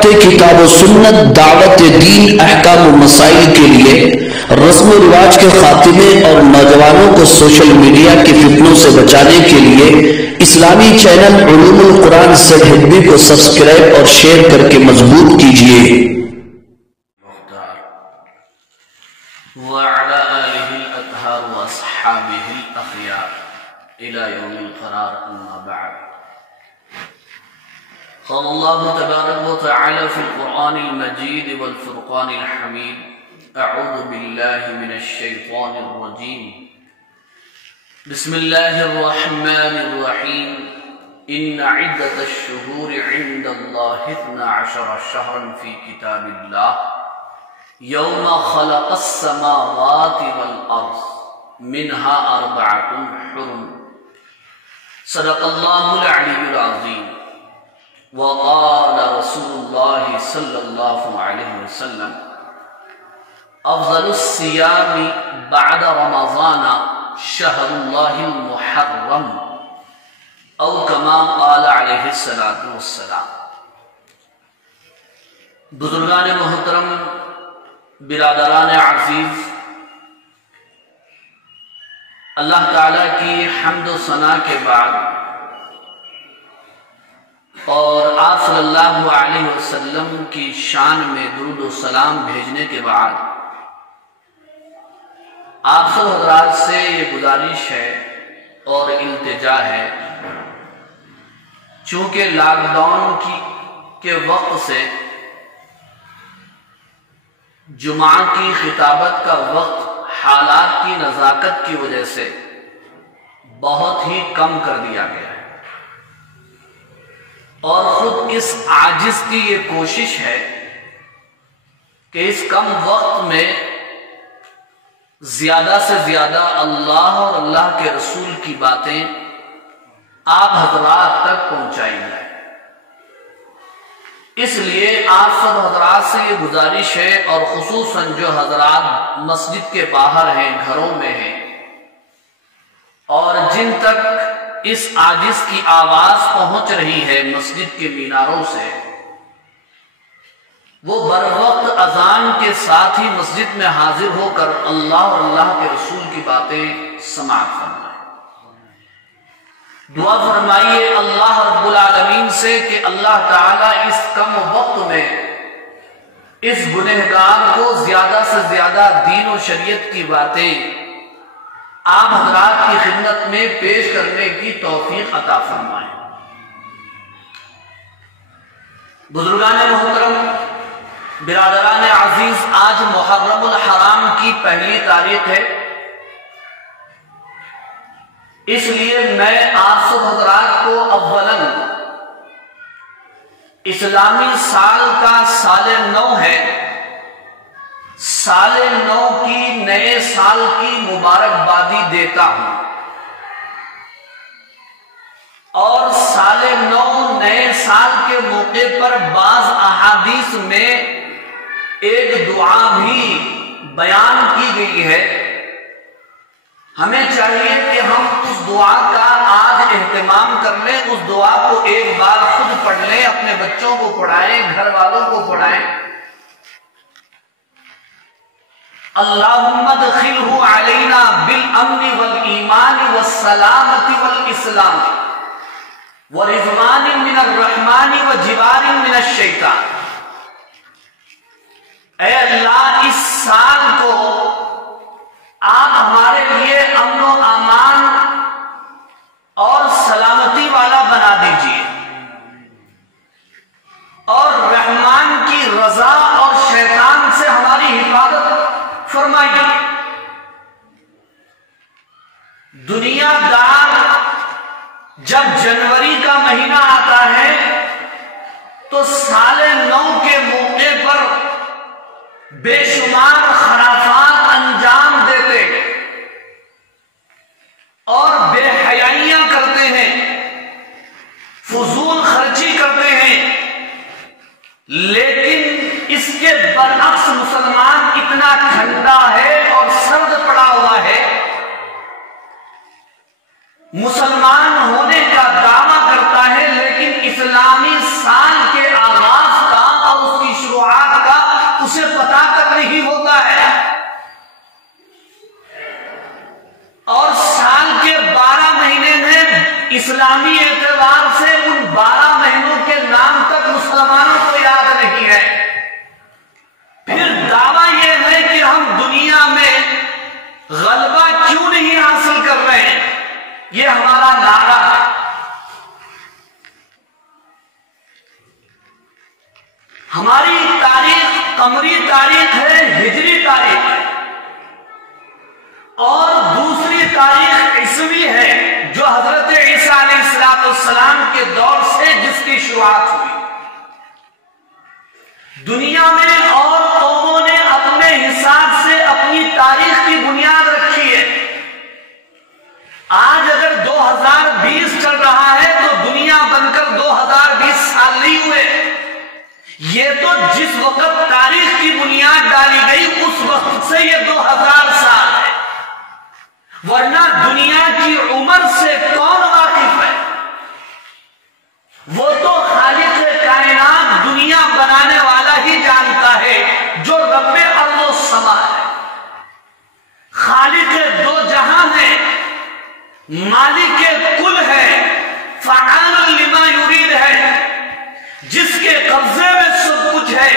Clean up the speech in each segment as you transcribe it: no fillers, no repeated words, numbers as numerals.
کتاب و سنت، دعوت دین، احکام و مسائل کے لیے، رسم و رواج کے خاتمے اور نوجوانوں کو سوشل میڈیا کے فتنوں سے بچانے کے لیے اسلامی چینل علوم القرآن ZHB کو سبسکرائب اور شیئر کر کے مضبوط کیجیے۔ وعلى آله الأطهار وأصحابه الأخيار إلى يوم القرار، أما بعد. قال الله تبارك وتعالى في القرآن المجيد والفرقان الحميد: أعوذ بالله من الشيطان الرجيم، بسم الله الرحمن الرحيم. إن عدة الشهور عند الله 12 شهرا في كتاب الله يوم خلق السماوات والأرض منها 4 حرم. صدق الله العلي العظيم. وقال رسول الله صلى الله عليه وسلم: أفضل الصيام بعد رمضان شهر الله المحرم، أو كما قال عليه الصلاة والسلام. بزرگان محترم، برادران عزیز، اللہ تعالیٰ کی حمد و ثنا کے بعد اور آپ صلی اللہ علیہ وسلم کی شان میں درود و سلام بھیجنے کے بعد آپ سب حضرات سے یہ گزارش ہے اور التجا ہے، چونکہ لاک ڈاؤن کے وقت سے جمعہ کی خطابت کا وقت حالات کی نزاکت کی وجہ سے بہت ہی کم کر دیا گیا ہے، اور خود اس عاجز کی یہ کوشش ہے کہ اس کم وقت میں زیادہ سے زیادہ اللہ اور اللہ کے رسول کی باتیں آپ حضرات تک پہنچائی جائیں۔ اس لیے آپ سب حضرات سے یہ گزارش ہے، اور خصوصاً جو حضرات مسجد کے باہر ہیں، گھروں میں ہیں، اور جن تک اس عاجز کی آواز پہنچ رہی ہے مسجد کے میناروں سے، وہ بر وقت اذان کے ساتھ ہی مسجد میں حاضر ہو کر اللہ اور اللہ کے رسول کی باتیں سماعت فرمائیں۔ دعا فرمائیے اللہ رب العالمین سے کہ اللہ تعالیٰ اس کم وقت میں اس گنہگار کو زیادہ سے زیادہ دین و شریعت کی باتیں آپ حضرات کی خدمت میں پیش کرنے کی توفیق عطا فرمائیں۔ بزرگان محترم، برادران عزیز، آج محرم الحرام کی پہلی تاریخ ہے، اس لیے میں آپ سب حضرات کو اولاً اسلامی سال کا سال نو ہے، سال نو کی، نئے سال کی مبارکبادی دیتا ہوں، اور سال نو نئے سال کے موقع پر بعض احادیث میں ایک دعا بھی بیان کی گئی ہے۔ ہمیں چاہیے کہ ہم اس دعا کا آج اہتمام کر لیں، اس دعا کو ایک بار خود پڑھ لیں، اپنے بچوں کو پڑھائیں، گھر والوں کو پڑھائیں۔ اللہم ادخلہ علینا بالامن والایمان والسلامت والاسلام ورضوان من الرحمن وجوار من الشیطان۔ اے اللہ، اس سال کو آپ ہمارے لیے امن و امان اور سلامتی والا بنا دیجیے، اور رحمان کی رضا اور شیطان سے ہماری حفاظت فرمائیے۔ دنیا دار جب جنوری کا مہینہ آتا ہے تو سال نو کے موقع پر بے شمار خرافات انجام دیتے اور بے حیائیاں کرتے ہیں، فضول خرچی کرتے ہیں، لیکن اس کے برعکس مسلمان اتنا ٹھنڈا ہے اور سرد پڑا ہوا ہے، مسلمان ہونے کا دعویٰ کرتا ہے، لیکن اسلامی سال کے آغاز کا نہیں ہوتا ہے، اور سال کے 12 مہینے میں اسلامی اعتبار سے ان 12 مہینوں کے نام تک مسلمانوں کو یاد نہیں ہے، پھر دعویٰ یہ ہے کہ ہم دنیا میں غلبہ کیوں نہیں حاصل کر رہے ہیں، یہ ہمارا نعرہ ہے۔ ہماری تاریخ قمری تاریخ ہے، ہجری تاریخ ہے، اور دوسری تاریخ عیسوی ہے جو حضرت عیسیٰ علیہ السلام کے دور سے جس کی شروعات ہوئی۔ دنیا میں اور قوموں نے اپنے حساب سے اپنی تاریخ کی بنیاد رکھی ہے۔ آج اگر 2020 چل رہا ہے تو دنیا بن کر 2020 سال نہیں ہوئے، یہ تو جس وقت تاریخ کی بنیاد ڈالی گئی اس وقت سے یہ 2000 سال ہے، ورنہ دنیا کی عمر سے کون واقف ہے؟ وہ تو خالق کائنات دنیا بنانے والا ہی جانتا ہے، جو رب ارض و سما ہے، خالق دو جہاں ہے، مالک کل ہے، فعال لما یرید ہے، جس کے قبضے میں سب کچھ ہے،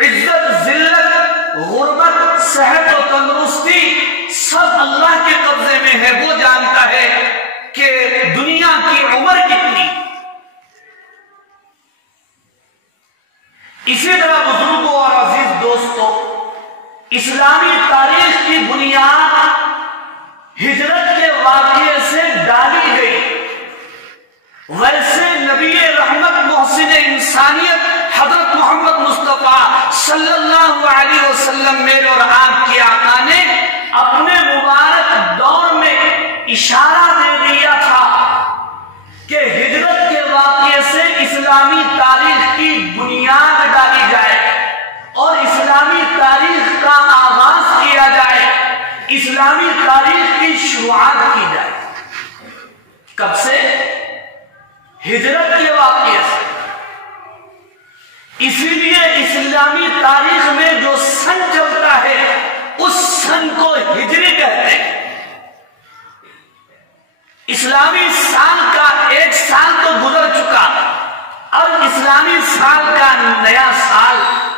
عزت ذلت غربت صحت و تندرستی سب اللہ کے قبضے میں ہے۔ وہ جانتا ہے کہ دنیا کی عمر کتنی۔ اسی طرح بزرگوں اور عزیز دوستوں، اسلامی تاریخ کی بنیاد ہجرت کے واقعے سے ڈالی گئی۔ ویسے نبی رحمت محسن انسانیت حضرت محمد مصطفیٰ صلی اللہ علیہ وسلم میرے اور آپ کے آقا نے اپنے مبارک دور میں اشارہ دے دیا تھا کہ ہجرت کے واقعے سے اسلامی تاریخ کی بنیاد ڈالی جائے اور اسلامی تاریخ کا آغاز کیا جائے، اسلامی تاریخ کی شروعات کی جائے۔ کب سے؟ ہجرت کے واقعے سے۔ اسی لیے اسلامی تاریخ میں جو سن چلتا ہے اس سن کو ہجری کہتے ہیں۔ اسلامی سال کا ایک سال تو گزر چکا اور اسلامی سال کا نیا سال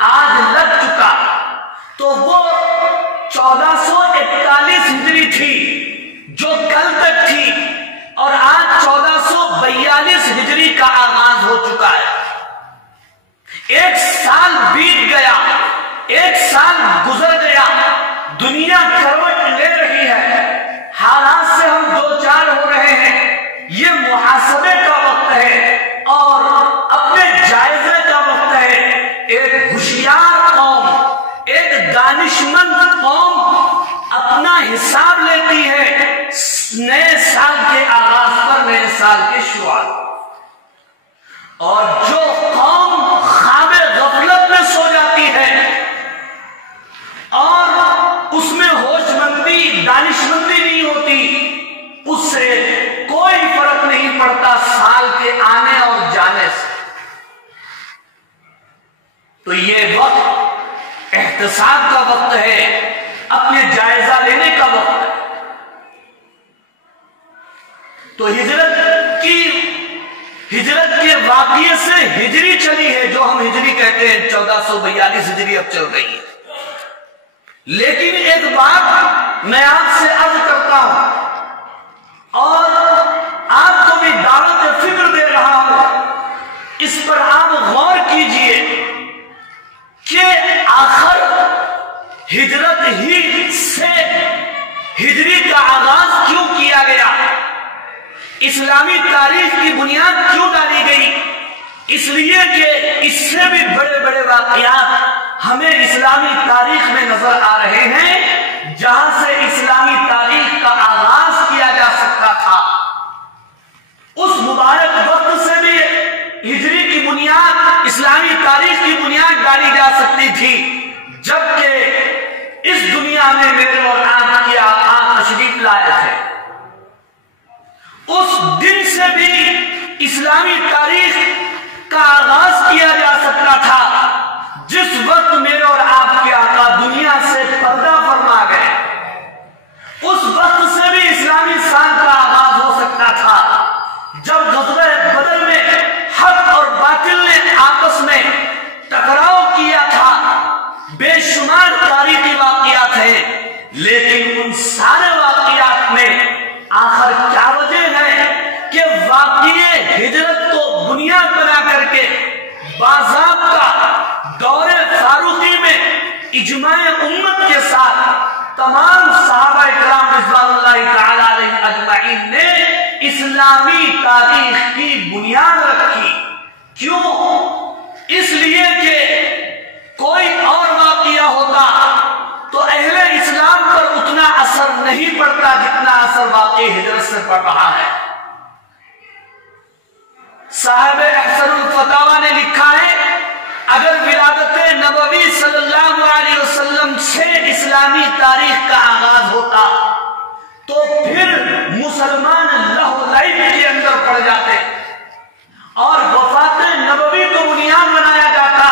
آج لگ چکا، تو وہ 1441 ہجری تھی جو کل تک تھی، اور آج 1442 ہجری کا آغاز ہو چکا ہے۔ ایک سال بیت گیا، ایک سال گزر گیا، دنیا کروٹ لے رہی ہے، حالات سے ہم دو چار ہو رہے ہیں، یہ محاسبے کا وقت ہے اور اپنے جائزے کا وقت ہے۔ ایک ہوشیار قوم، ایک دانشمند قوم اپنا حساب لیتی ہے نئے سال کے آغاز پر، نئے سال کے شروعات، اور جو قوم خواب غفلت میں سو جاتی ہے اور اس میں ہوش مندی دانشمندی نہیں ہوتی، اس سے کوئی فرق نہیں پڑتا سال کے آنے اور جانے سے۔ تو یہ وقت احتساب کا وقت ہے، اپنے جائزہ لینے کا وقت ہے۔ تو ہجرت کے واقعے سے ہجری چلی ہے، جو ہم ہجری کہتے ہیں، 1442 ہجری اب چل رہی ہے۔ لیکن ایک بات میں آپ سے عرض کرتا ہوں اور آپ کو بھی دعوت فکر دے رہا ہوں، اس پر آپ غور کیجئے کہ آخر ہجرت ہی سے ہجری کا آغاز کیوں کیا گیا، اسلامی تاریخ کی بنیاد کیوں ڈالی گئی؟ اس لیے کہ اس سے بھی بڑے بڑے واقعات ہمیں اسلامی تاریخ میں نظر آ رہے ہیں، جہاں سے اسلامی تاریخ کا آغاز کیا جا سکتا تھا۔ اس مبارک وقت سے بھی ہجری کی بنیاد، اسلامی تاریخ کی بنیاد ڈالی جا سکتی تھی، جبکہ اس دنیا میں میرے اور آپ کے آقا تشریف لائے تھے۔ اس دن سے بھی اسلامی تاریخ کا آغاز کیا جا سکتا تھا جس وقت میرے اور آپ کے آقا دنیا باضابطہ دور فاروقی میں اجماع امت کے ساتھ تمام صحابہ کرام رضوان اللہ تعالی علیہم اجمعین نے اسلامی تاریخ کی بنیاد رکھی. کیوں؟ اس لیے کہ کوئی اور واقعہ ہوتا تو اہل اسلام پر اتنا اثر نہیں پڑتا جتنا اثر واقع ہجرت سے پڑ رہا ہے. صاحب احسن الفتاوی نے لکھا ہے اگر ولادت نبوی صلی اللہ علیہ وسلم سے اسلامی تاریخ کا آغاز ہوتا تو پھر مسلمان لہو لعب کے اندر پڑ جاتے اور وفات نبوی کو بنیاد بنایا جاتا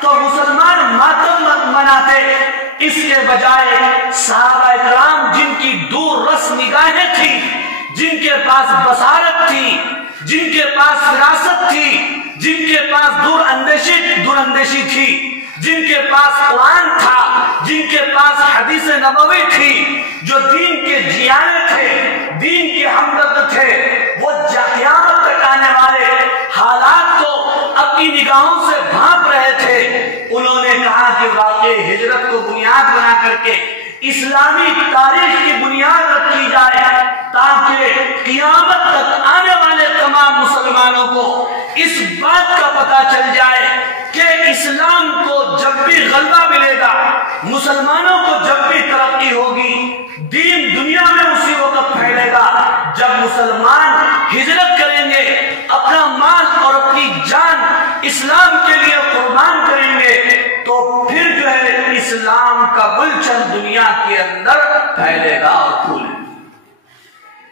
تو مسلمان ماتم مناتے. اس کے بجائے صحابہ کرام جن کی دور رس نگاہیں تھی، جن کے پاس بصارت تھی، جن کے پاس فراست تھی، جن کے پاس دور اندیشی تھی، جن کے پاس قرآن تھا، جن کے پاس حدیث نبوی تھی، جو دین کے جیانے تھے، دین کے ہمدرد تھے، وہ قیامت تک آنے والے حالات کو اپنی نگاہوں سے بھانپ رہے تھے. انہوں نے کہا کہ واقع ہجرت کو بنیاد بنا کر کے اسلامی تاریخ کی بنیاد رکھی جائے تاکہ قیامت تک آنے والے تمام مسلمانوں کو اس بات کا پتہ چل جائے کہ اسلام کو جب بھی غلبہ ملے گا، مسلمانوں کو جب بھی ترقی ہوگی، دین دنیا میں اسی وقت پھیلے گا جب مسلمان ہجرت کریں گے، اپنا مال اور اپنی جان اسلام کے لیے قربان کریں گے، تو پھر جو ہے اسلام کا گلشن دنیا کے اندر پھیلے گا اور پھولے.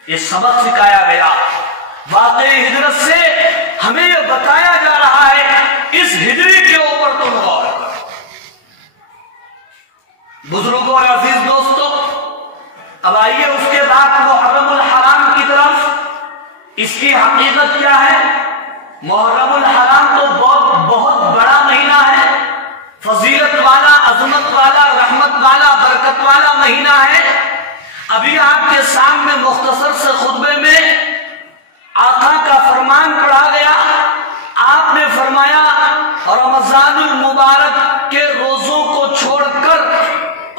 یہ سبق سکھایا گیا. واقع ہجرت سے ہمیں یہ بتایا جا رہا ہے اس ہجری کے اوپر تم غور کرو. بزرگوں اور عزیز دوستوں، اب آئیے اس کے بعد محرم الحرام کی طرف. اس کی حقیقت کیا ہے؟ محرم الحرام تو بہت بڑا مہینہ ہے، فضیلت والا، عظمت والا، رحمت والا، برکت والا مہینہ ہے. ابھی آپ کے سامنے مختصر سے خطبے میں آقا کا فرمان پڑھا گیا. آپ نے فرمایا رمضان المبارک کے روزوں کو چھوڑ کر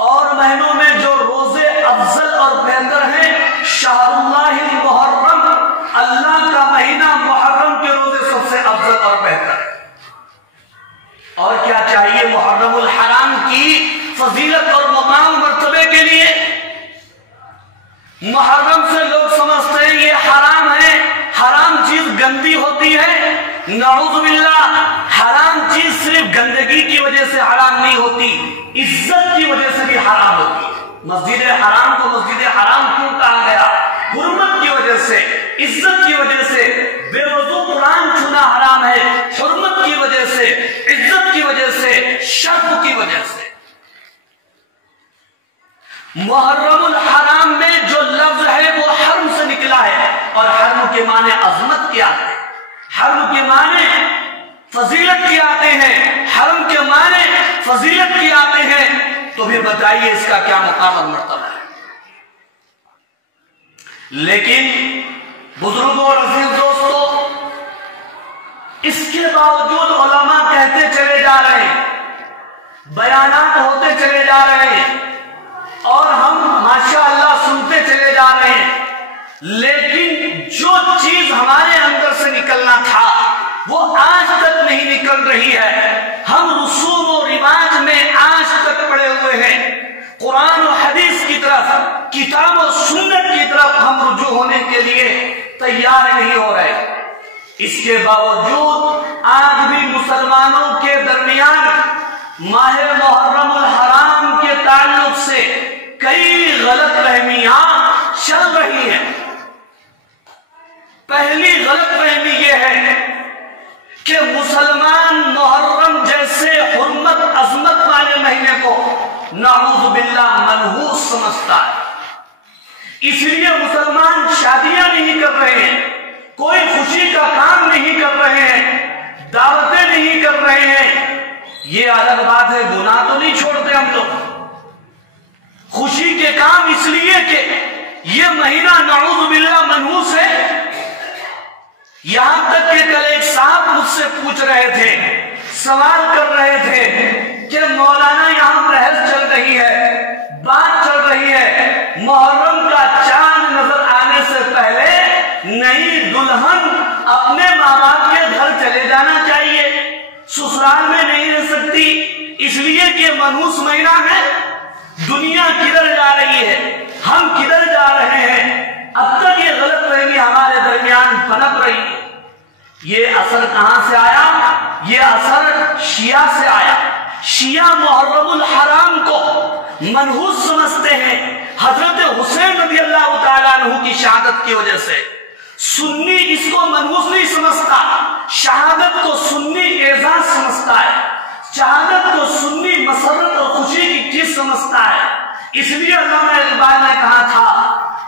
اور مہینوں میں جو روزے افضل اور بہتر ہیں، شہر اللہ المحرم، اللہ کا مہینہ محرم کے روزے سب سے افضل اور بہتر ہے. اور کیا چاہیے محرم الحرام کی فضیلت اور مقام مرتبے کے لیے؟ محرم سے لوگ سمجھتے ہیں یہ حرام ہے، حرام چیز گندی ہوتی ہے. نعوذ باللہ، حرام چیز صرف گندگی کی وجہ سے حرام نہیں ہوتی، عزت کی وجہ سے بھی حرام ہوتی. مسجد حرام کو مسجد حرام کیوں کہا گیا؟ حرمت کی وجہ سے، عزت کی وجہ سے. بے وضو قرآن چھونا حرام ہے، حرمت کی وجہ سے، عزت کی وجہ سے، شرف کی وجہ سے. محرم الحرام میں جو لفظ ہے وہ حرم سے نکلا ہے، اور حرم کے معنی عظمت کے آتے ہیں، حرم کے معنی فضیلت کے آتے ہیں، حرم کے معنی فضیلت کے آتے ہیں. تو پھر بتائیے اس کا کیا مقام اور مرتبہ ہے؟ لیکن بزرگوں اور عزیز دوستوں، اس کے باوجود علماء کہتے چلے جا رہے ہیں، بیانات ہوتے چلے جا رہے ہیں، اور ہم ماشاءاللہ سنتے چلے جا رہے ہیں، لیکن جو چیز ہمارے اندر سے نکلنا تھا وہ آج تک نہیں نکل رہی ہے. ہم رسوم و رواج میں آج تک پڑے ہوئے ہیں. قرآن و حدیث کی طرف، کتاب و سنت کی طرف ہم رجوع ہونے کے لیے تیار نہیں ہو رہے. اس کے باوجود آج بھی مسلمانوں کے درمیان ماہ محرم الحرام کے تعلق سے کئی غلط فہمیاں چل رہی ہیں. پہلی غلط فہمی یہ ہے کہ مسلمان محرم جیسے حرمت عظمت والے مہینے کو نعوذ باللہ منحوس سمجھتا ہے. اس لیے مسلمان شادیاں نہیں کر رہے ہیں، کوئی خوشی کا کام نہیں کر رہے ہیں، دعوتیں نہیں کر رہے ہیں. یہ الگ بات ہے، گناہ تو نہیں چھوڑتے ہم لوگ. خوشی کے کام اس لیے کہ یہ مہینہ نعوذ باللہ منحوس ہے. یہاں تک کہ کل ایک صاحب مجھ سے پوچھ رہے تھے سوال کر رہے تھے کہ مولانا یہاں بحث چل رہی ہے، بات چل رہی ہے، محرم کا چاند نظر آنے سے پہلے نئی دلہن اپنے ماں باپ کے گھر چلے جانا چاہیے، سسرال میں نہیں رہ سکتی اس لیے کہ منحوس مہینہ ہے۔ دنیا کدھر جا رہی ہے، ہم کدھر جا رہے ہیں، اب تک یہ غلط فہمی ہمارے درمیان پنپ رہی ہے۔ یہ اثر کہاں سے آیا؟ یہ اثر شیعہ سے آیا۔ شیعہ محرم الحرام کو منحوس سمجھتے ہیں حضرت حسین رضی اللہ تعالیٰ عنہ کی شہادت کی وجہ سے۔ سنی اس کو منحوس نہیں سمجھتا، شہادت کو سنی اعزاز سمجھتا ہے، شہادت کو سنی مسرت اور خوشی کی چیز سمجھتا ہے۔ اس لیے علامہ اقبال نے کہا تھا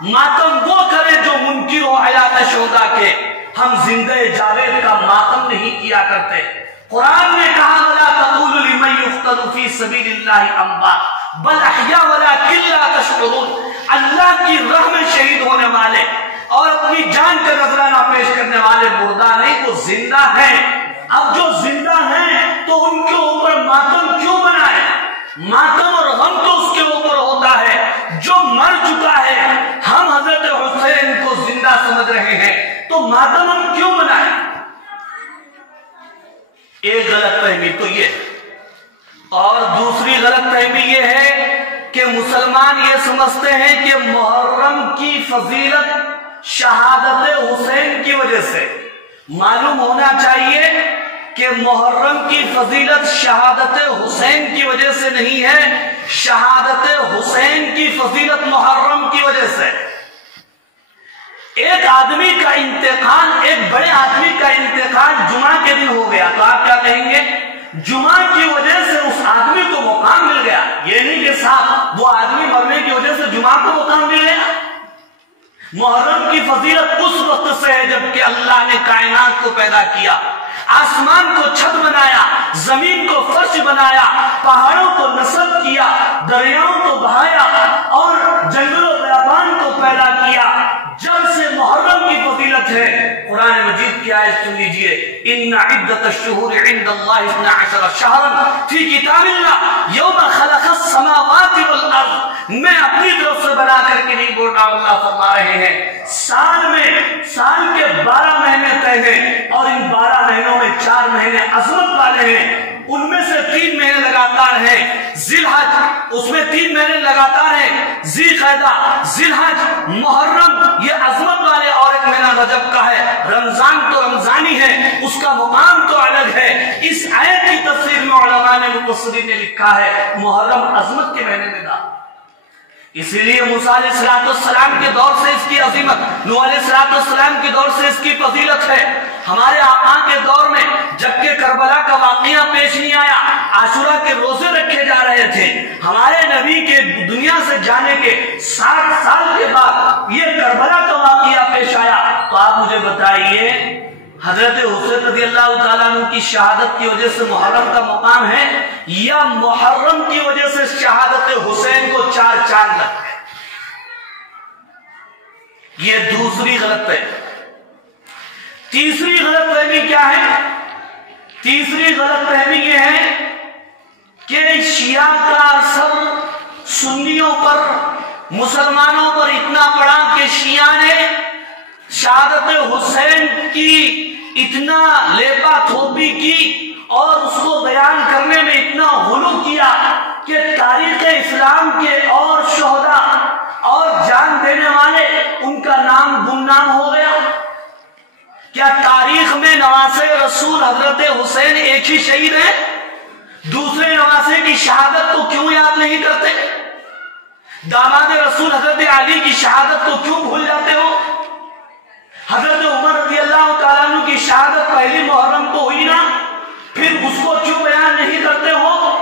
ماتم وہ کرے جو منکر ہو حیات شہداء کے، ہم زندہ جاوید کا ماتم نہیں کیا کرتے۔ قرآن نے کہا وَلَا تَقُولُوا لِمَن يُقْتَلُ فِي سَبِيلِ اللَّهِ أَمْوَاتٌ بَلْ أَحْيَاءٌ وَلَٰكِن لَّا تَشْعُرُونَ۔ اللہ کی راہ میں شہید ہونے والے اور اپنی جان کا نذرانہ پیش کرنے والے مردہ نہیں، وہ زندہ ہیں۔ اب جو زندہ ہیں تو ان کے اوپر ماتم کیوں منائے؟ ماتم اور غم تو اس کے اوپر ہوتا ہے جو مر چکا ہے۔ ہم حضرت حسین کو زندہ سمجھ رہے ہیں تو ماتم ہم کیوں منائیں؟ ایک غلط فہمی تو یہ، اور دوسری غلط فہمی یہ ہے کہ مسلمان یہ سمجھتے ہیں کہ محرم کی فضیلت شہادت حسین کی وجہ سے۔ معلوم ہونا چاہیے کہ محرم کی فضیلت شہادت حسین کی وجہ سے نہیں ہے، شہادت حسین کی فضیلت محرم کی وجہ سے۔ ایک آدمی کا انتقال، ایک بڑے آدمی کا انتقال جمعہ کے دن ہو گیا تو آپ کیا کہیں گے؟ جمعہ کی وجہ سے اس آدمی کو مقام مل گیا۔ یہ نہیں کہ صاحب وہ آدمی مرنے کی وجہ سے جمعہ کو مقام مل گیا۔ محرم کی فضیلت اس وقت سے ہے جب کہ اللہ نے کائنات کو پیدا کیا، آسمان کو چھت بنایا، زمین کو فرش بنایا، پہاڑوں کو نصب کیا، دریاؤں کو بہایا اور جنگل و بیابان کو پیدا کیا۔ جب سے محرم کی فضیلت ہے، قرآن مجید کی آیت سن لیجئے، ان عدت الشہور عند اللہ 12 شہرا فی کتاب اللہ یوم خلق السماوات والارض۔ میں اپنی طرف سے بنا کر کے نہیں بول رہا، اللہ فرما رہے ہیں سال کے 12 مہینے طے ہیں اور ان 12 مہینوں میں 4 مہینے عظمت والے ہیں، ان میں سے 3 مہینے لگاتار ہیں ذی الحج، اس میں 3 مہینے لگاتار ہیں ذی القعدہ، ذی الحج، محرم، یہ عظمت والے، اور ایک مہینہ رجب کا ہے۔ رمضان تو رمضانی ہے، اس کا مقام تو الگ ہے۔ اس آیت کی تفسیر میں علماء نے مفسرین نے لکھا ہے محرم عظمت کے مہینے میں تھا، اسی لیے موسیٰ علیہ السلام کے دور سے اس کی عظمت، نوح علیہ السلام کے دور سے اس کی فضیلت ہے۔ ہمارے آقا کے دور میں جبکہ کربلا کا واقعہ پیش نہیں آیا، عاشورہ کے روزے رکھے جا رہے تھے، ہمارے نبی کے دنیا سے جانے کے 60 سال کے بعد یہ کربلا کا واقعہ پیش آیا۔ تو آپ مجھے بتائیے حضرت حسین رضی اللہ تعالیٰ عنہ کی شہادت کی وجہ سے محرم کا مقام ہے یا محرم کی وجہ سے شہادت حسین کو 4 چاند لگتے ہیں؟ یہ دوسری غلط ہے۔ تیسری غلط فہمی کیا ہے؟ تیسری غلط فہمی یہ ہے کہ شیعہ کا اثر سنیوں پر، مسلمانوں پر اتنا پڑا کہ شیعہ نے شہادت حسین کی اتنا لیپا تھوپی کی اور اس کو بیان کرنے میں اتنا غلو کیا کہ تاریخ اسلام کے اور شہداء اور جان دینے والے ان کا نام گمنام ہو گیا۔ کیا تاریخ میں نواسے رسول حضرت حسین ایک ہی شہید ہے؟ دوسرے نواسے کی شہادت کو کیوں یاد نہیں کرتے؟ داماد رسول حضرت علی کی شہادت کو کیوں بھول جاتے ہو؟ حضرت عمر رضی اللہ تعالیٰ عنہ کی شہادت پہلی محرم کو ہوئی نا، پھر اس کو کیوں بیان نہیں کرتے ہو؟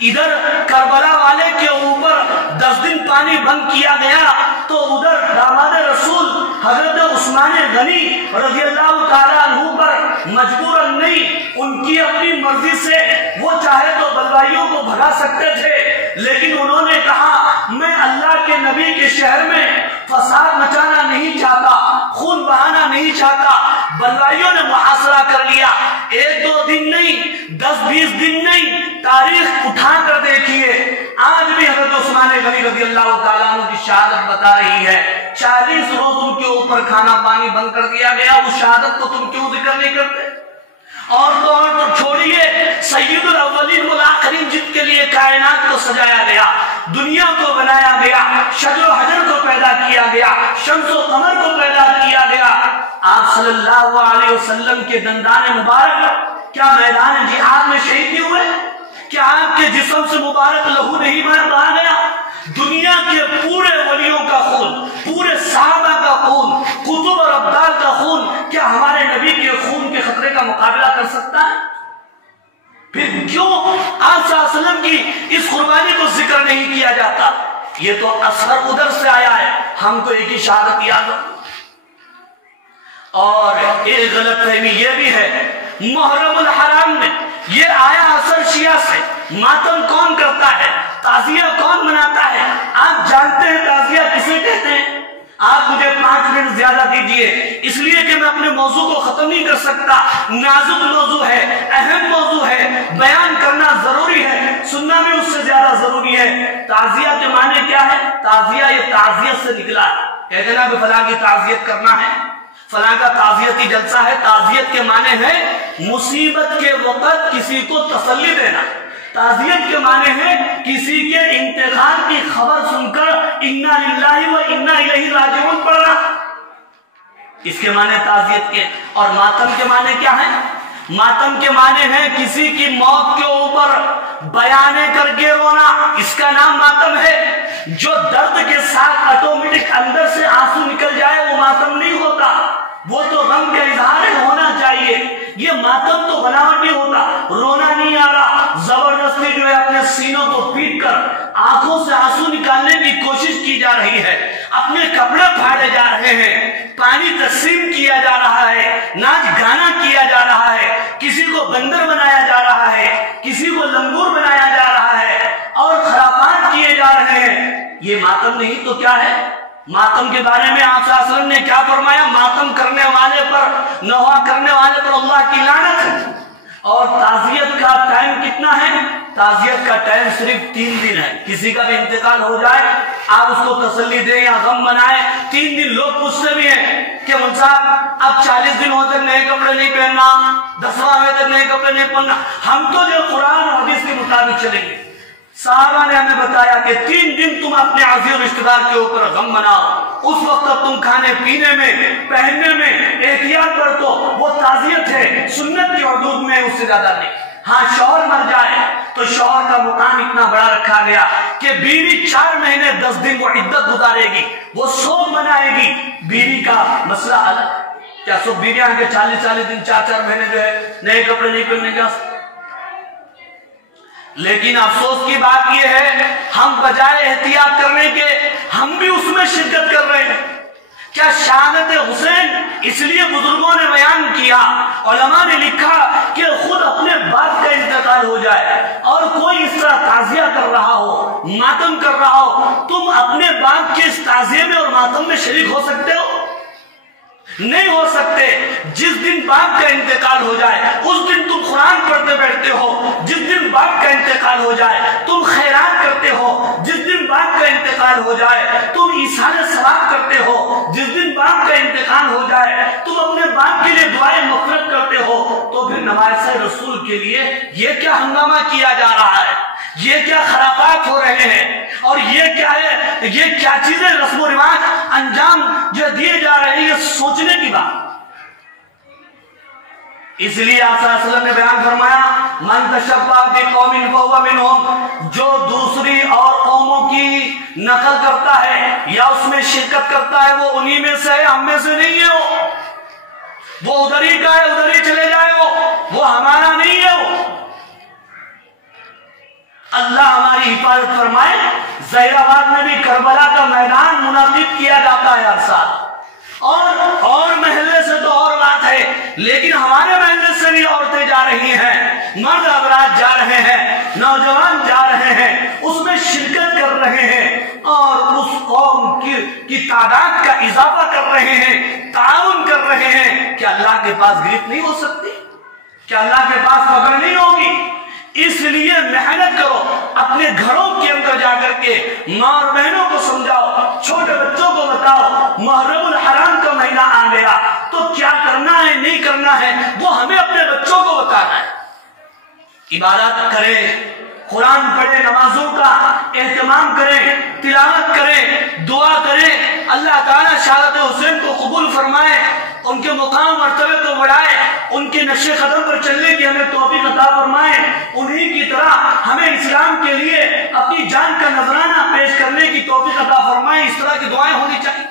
ادھر کربلا والے کے اوپر 10 دن پانی بند کیا گیا تو ادھر داماد رسول حضرت عثمان غنی رضی اللہ تعالیٰ عنہ پر مجبوراً نہیں، ان کی اپنی مرضی سے وہ چاہے تو بلوائیوں کو بھگا سکتے تھے، لیکن انہوں نے کہا میں اللہ کے نبی کے شہر میں فساد مچانا نہیں چاہتا، خون بہانا نہیں چاہتا۔ بلوائیوں نے محاصرہ کر لیا، 1-2 دن نہیں، 10-20 دن نہیں، تاریخ اٹھا کر دیکھیے، آج بھی حضرت عثمان غنی رضی اللہ تعالیٰ عنہ کی شہادت بتا رہی ہے 40 روز ان کے اوپر کھانا پانی بند کر دیا گیا۔ اس شہادت کو تم کیوں ذکر نہیں کرتے؟ اور تو چھوڑیے، سید الاولین والآخرین جن کے لیے کائنات کو سجایا گیا، دنیا کو بنایا گیا، شجر و حجر کو پیدا کیا گیا، شمس و قمر کو پیدا کیا گیا، آپ صلی اللہ علیہ وسلم کے دندان مبارک کیا میدان جہاد میں شہید نہیں ہوئے؟ کیا آپ کے جسم سے مبارک لہو نہیں بہا گیا؟ دنیا کے پورے ولیوں کا خون، پورے صحابہ کا خون، کتب اور ابدال کا خون کیا ہمارے نبی کے خون کے خطرے کا مقابلہ کر سکتا ہے؟ پھر کیوں آپ صلی اللہ علیہ وسلم کی اس قربانی کو ذکر نہیں کیا جاتا؟ یہ تو اثر ادھر سے آیا ہے، ہم کو ایک ہی شہادت یاد ہو۔ اور ایک غلط فہمی یہ بھی ہے، محرم الحرام میں یہ آیا اثر شیعہ سے۔ ماتم کون کرتا ہے؟ تعزیہ کون مناتا ہے؟ آپ جانتے ہیں تعزیہ کسے کہتے ہیں؟ آپ مجھے 5 منٹ زیادہ دیجئے، اس لیے کہ میں اپنے موضوع کو ختم نہیں کر سکتا، نازک موضوع ہے، اہم موضوع ہے، بیان کرنا ضروری ہے، سننا بھی اس سے زیادہ ضروری ہے۔ تعزیہ کے معنی کیا ہے؟ تعزیہ یہ تعزیت سے نکلا ہے، کہتے ہیں کہ فلاں کی تعزیت کرنا ہے، فلاں کا تعزیتی جلسہ ہے۔ تعزیت کے معنی ہے مصیبت کے وقت کسی کو تسلی دینا۔ تعزیت کے معنی ہے کسی کے انتقال کی خبر سن کر انا للہ و انا الیہ راجعون پڑھنا، اس کے معنی تعزیت کے۔ اور ماتم کے معنی کیا ہے؟ ماتم کے معنی ہے کسی کی موت کے اوپر بیانے کر کے رونا، اس کا نام ماتم ہے۔ جو درد کے ساتھ آٹومیٹک اندر سے آنسو نکل جائے وہ ماتم نہیں ہوتا، وہ تو غم کا اظہار ہونا چاہیے۔ یہ ماتم تو بناوٹی ہوتا، رونا نہیں آ رہا، زبردستی جو ہے اپنے سینوں کو پیٹ کر آنکھوں سے آنسو نکالنے کی کوشش کی جا رہی ہے، اپنے کپڑے پھاڑے جا رہے ہیں، پانی تقسیم کیا جا رہا ہے، ناچ گانا کیا جا رہا ہے، کسی کو بندر بنایا جا رہا ہے، کسی کو لنگور بنایا جا رہا ہے، اور خرابات کیے جا رہے ہیں۔ یہ ماتم نہیں تو کیا ہے؟ ماتم کے بارے میں آپ صلی اللہ علیہ وسلم نے کیا فرمایا؟ ماتم کرنے والے پر، نوحہ کرنے والے پر اللہ کی لعنت ہے۔ اور تعزیت کا ٹائم کتنا ہے؟ تعزیت کا ٹائم صرف 3 دن ہے۔ کسی کا بھی انتقال ہو جائے، آپ اس کو تسلی دیں یا غم بنائیں، 3 دن۔ لوگ پوچھتے بھی ہیں کہ مول صاحب اب 40 دن ہوتے نئے کپڑے نہیں پہننا، 10واں ہوئے تک نئے کپڑے نہیں پہننا۔ ہم تو جو قرآن اور حدیث کے مطابق چلیں گے۔ صحابہ نے ہمیں بتایا کہ 3 دن تم اپنے عزیز و رشتہ دار کے اوپر غم مناؤ، اس وقت تم کھانے پینے میں، پہننے میں احتیاط برتو، وہ تعزیت ہے، سنت کی حدود میں، اس سے زیادہ نہیں۔ ہاں شوہر مر جائے تو شوہر کا مقام اتنا بڑا رکھا گیا کہ بیوی 4 مہینے 10 دن وہ عدت گزارے گی، وہ سوگ منائے گی۔ بیوی کا مسئلہ الگ، کیا سب بیویاں کے 40 دن 4 مہینے جو ہے نئے کپڑے نہیں پہننے جا سکتے؟ لیکن افسوس کی بات یہ ہے ہم بجائے احتیاط کرنے کے ہم بھی اس میں شرکت کر رہے ہیں۔ کیا شہادت حسین اس لیے بزرگوں نے بیان کیا، علماء نے لکھا کہ خود اپنے باپ کا انتقال ہو جائے اور کوئی اس طرح تعزیہ کر رہا ہو، ماتم کر رہا ہو، تم اپنے باپ کے اس تعزیے میں اور ماتم میں شریک ہو سکتے ہو؟ نہیں ہو سکتے۔ جس دن باپ کا انتقال ہو جائے اس دن تم قرآن پڑھتے بیٹھتے ہو، جس دن باپ کا انتقال ہو جائے تم خیرات کرتے ہو، جس دن باپ کا انتقال ہو جائے تم ایثار ثواب کرتے ہو، جس دن باپ کا انتقال ہو جائے تم اپنے باپ کے لیے دعائیں مغفرت کرتے ہو۔ تو پھر نوائس رسول کے لیے یہ کیا ہنگامہ کیا جا رہا ہے، یہ کیا خرافات ہو رہے ہیں، اور یہ کیا ہے، یہ کیا چیزیں رسم و رواج انجام جو دیے جا رہے ہیں، یہ سوچنے کی بات۔ اس لیے آپ صلی اللہ علیہ وسلم نے بیان فرمایا من تشبہ بقوم فہو منہم، جو دوسری اور قوموں کی نقل کرتا ہے یا اس میں شرکت کرتا ہے وہ انہی میں سے ہے، ہم میں سے نہیں ہے۔ وہ ادھر ہی کا ہے، ادھر ہی چلے جائے، وہ ہمارا نہیں ہے۔ اللہ ہماری حفاظت فرمائے۔ ظہیر آباد میں بھی کربلا کا میدان منعقد کیا جاتا ہے ہر سال، اور محلے سے تو اور بات ہے، لیکن ہمارے محلے سے بھی عورتیں جا رہی ہیں، مرد حضرات جا رہے ہیں، نوجوان جا رہے ہیں، اس میں شرکت کر رہے ہیں اور اس قوم کی تعداد کا اضافہ کر رہے ہیں، تعاون کر رہے ہیں، کیا اللہ کے پاس گرفت نہیں ہو سکتی؟ کیا اللہ کے پاس پکڑ نہیں ہوگی؟ اس لیے محنت کرو، اپنے گھروں کے اندر جا کر کے ماں اور بہنوں کو سمجھاؤ، چھوٹے بچوں کو بتاؤ محرم الحرام کا مہینہ آ گیا تو کیا کرنا ہے نہیں کرنا ہے وہ ہمیں اپنے بچوں کو بتانا ہے۔ عبادت کریں، قرآن پڑھیں، نمازوں کا اہتمام کریں، تلاوت کریں، دعا کریں، اللہ تعالیٰ شہادت حسین کو قبول فرمائے، ان کے مقام مرتبے کو بڑھائے، ان کے نقش قدم پر چلنے کی ہمیں توفیق عطا فرمائے، انہی کی طرح ہمیں اسلام کے لیے اپنی جان کا نذرانہ پیش کرنے کی توفیق عطا فرمائے۔ اس طرح کی دعائیں ہونی چاہیے۔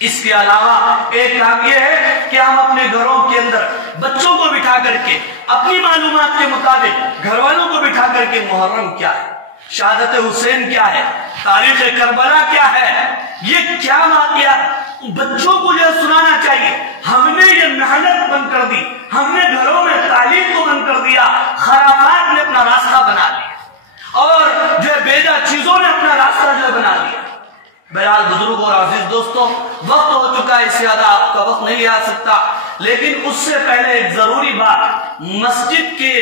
اس کے علاوہ ایک کام یہ ہے کہ ہم اپنے گھروں کے اندر بچوں کو بٹھا کر کے اپنی معلومات کے مطابق گھر والوں کو بٹھا کر کے محرم کیا ہے، شہادت حسین کیا ہے، تاریخ کربلا کیا ہے، یہ کیا واقعہ بچوں کو جو سنانا چاہیے۔ ہم نے یہ محنت بند کر دی، ہم نے گھروں میں تعلیم کو بند کر دیا، خرافات نے اپنا راستہ بنا لیا اور جو بیجا چیزوں نے اپنا راستہ جو بنا لیا۔ بہرحال بزرگوں اور عزیز دوستوں، وقت ہو چکا ہے، اس سے زیادہ آپ کا وقت نہیں آ سکتا، لیکن اس سے پہلے ایک ضروری بات، مسجد کے